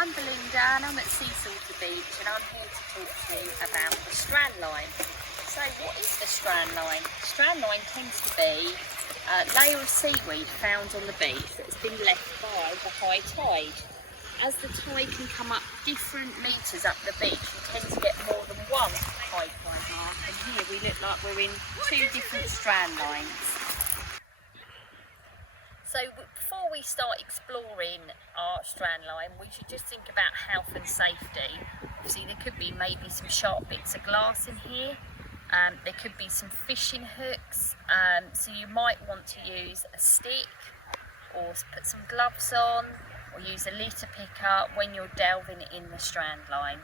I'm Belinda and I'm at Seasalter Beach and I'm here to talk to you about the Strandline. So what is the Strandline? Strandline tends to be a layer of seaweed found on the beach that's been left by the high tide. As the tide can come up different metres up the beach, you tend to get more than one high tide mark, and here we look like we're in two different strand lines. So before we start exploring our strand line, we should just think about health and safety. Obviously there could be maybe some sharp bits of glass in here, there could be some fishing hooks, so you might want to use a stick or put some gloves on or use a litter picker when you're delving in the strand line.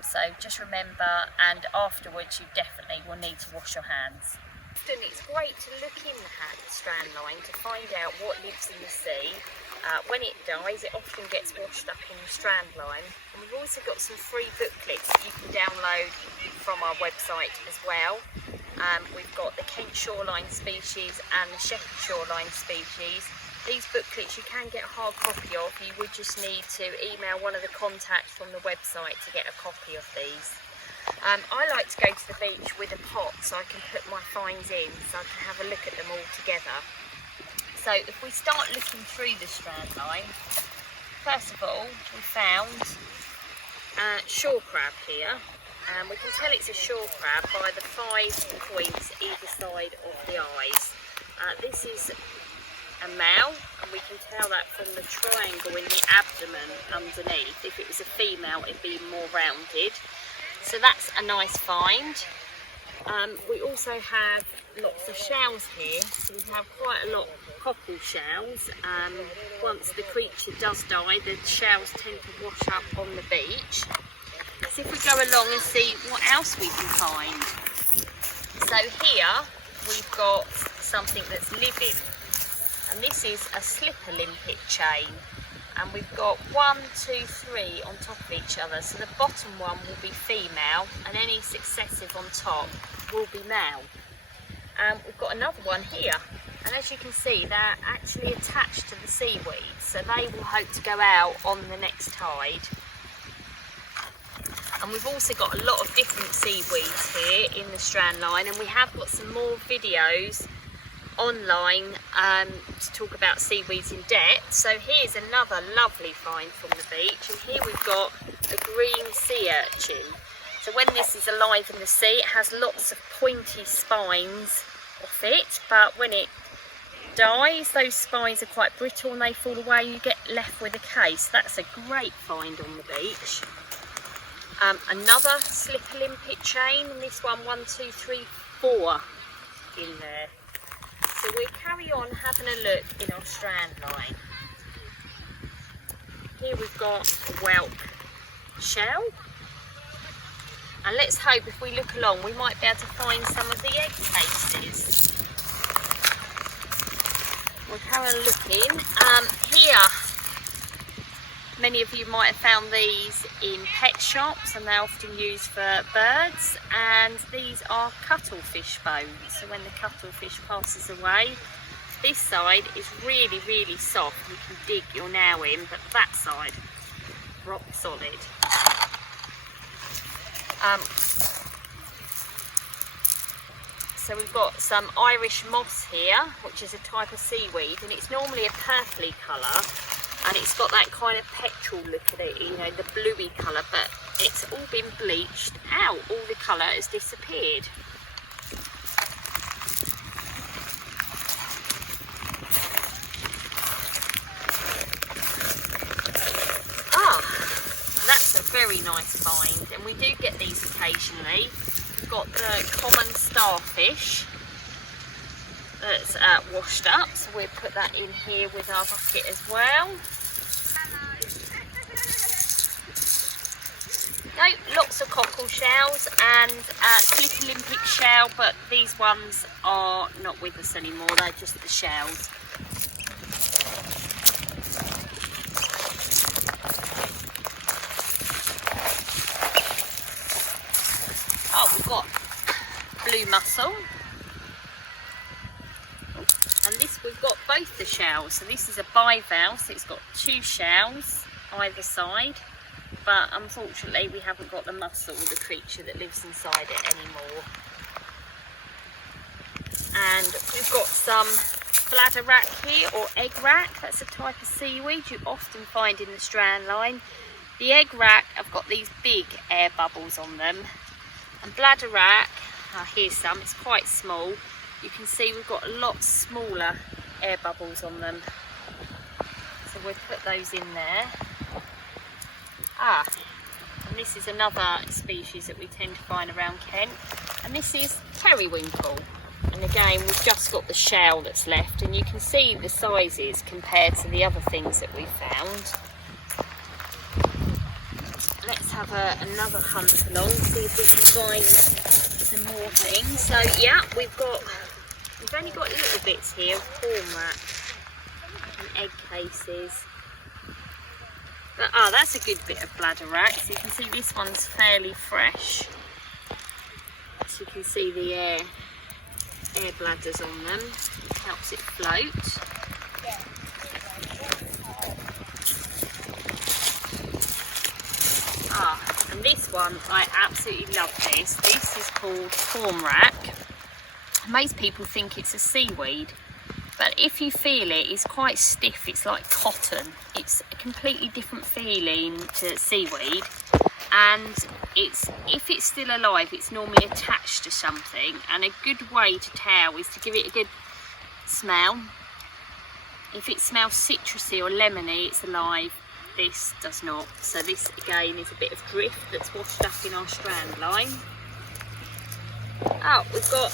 So just remember, and afterwards you definitely will need to wash your hands. Often it's great to look in the strand line to find out what lives in the sea. When it dies, it often gets washed up in the strand line. And we've also got some free booklets that you can download from our website as well. We've got the Kent shoreline species and the Shepherd shoreline species. These booklets you can get a hard copy of. You would just need to email one of the contacts from the website to get a copy of these. I like to go to the beach with a pot so I can put my finds in, so I can have a look at them all together. So if we start looking through the strand line, first of all we found shore crab here, and we can tell it's a shore crab by the 5 points either side of the eyes. This is a male, and we can tell that from the triangle in the abdomen underneath. If it was a female it'd be more rounded. So that's a nice find. We also have lots of shells here. So we have quite a lot of cockle shells. Once the creature does die, the shells tend to wash up on the beach. So if we go along and see what else we can find. So here we've got something that's living, and this is a slipper limpet chain. And we've got 1, 2, 3 on top of each other. So the bottom one will be female and any successive on top will be male. We've got another one here. And as you can see, they're actually attached to the seaweed. So they will hope to go out on the next tide. And we've also got a lot of different seaweeds here in the strand line. And we have got some more videos online to talk about seaweeds in depth. So here's another lovely find from the beach, and here we've got a green sea urchin. So when this is alive in the sea, it has lots of pointy spines off it, but when it dies those spines are quite brittle and they fall away, you get left with a case. That's a great find on the beach. Another slipper limpet chain, and this one 1, 2, 3, 4 in there. So we'll carry on having a look in our strand line. Here we've got a whelk shell. And let's hope if we look along we might be able to find some of the egg cases. We'll carry on looking. Here, many of you might have found these in pet shops, and they're often used for birds, and these are cuttlefish bones. So when the cuttlefish passes away, this side is really, really soft. You can dig your nail in, but that side, rock solid. So we've got some Irish moss here, which is a type of seaweed, and it's normally a purpley colour. And it's got that kind of petrol look at it, you know, the bluey colour, but it's all been bleached out. All the colour has disappeared. That's a very nice find, and we do get these occasionally. We've got the common starfish that's washed up, so we'll put that in here with our bucket as well. No, lots of cockle shells and slipper limpet shell, but these ones are not with us anymore, they're just the shells. Oh, we've got blue mussel. And this, we've got both the shells. So this is a bivalve, so it's got 2 shells. either side, but unfortunately we haven't got the mussel, the creature that lives inside it, anymore. And we've got some bladder wrack here, or egg rack. That's a type of seaweed you often find in the Strandline. The egg rack have got these big air bubbles on them, and bladder rack, here's some, it's quite small. You can see we've got a lot smaller air bubbles on them, so we'll put those in there. And this is another species that we tend to find around Kent, and this is periwinkle. And again, we've just got the shell that's left, and you can see the sizes compared to the other things that we found. Let's have another hunt along, see if we can find some more things. So yeah, we've only got little bits here of horn rack and egg cases. But that's a good bit of bladder rack. So you can see this one's fairly fresh. So you can see the air bladders on them, it helps it float. And this one, I absolutely love this. This is called horn rack. Most people think it's a seaweed, but if you feel it, it's quite stiff, it's like cotton. It's a completely different feeling to seaweed. And if it's still alive, it's normally attached to something, and a good way to tell is to give it a good smell. If it smells citrusy or lemony, it's alive. This does not. So this again is a bit of drift that's washed up in our Strandline. We've got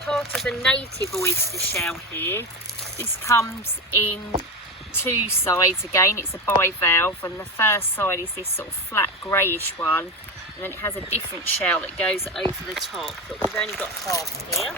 part of a native oyster shell here. This comes in two sides again. It's a bivalve, and the first side is this sort of flat greyish one, and then it has a different shell that goes over the top, but we've only got half here.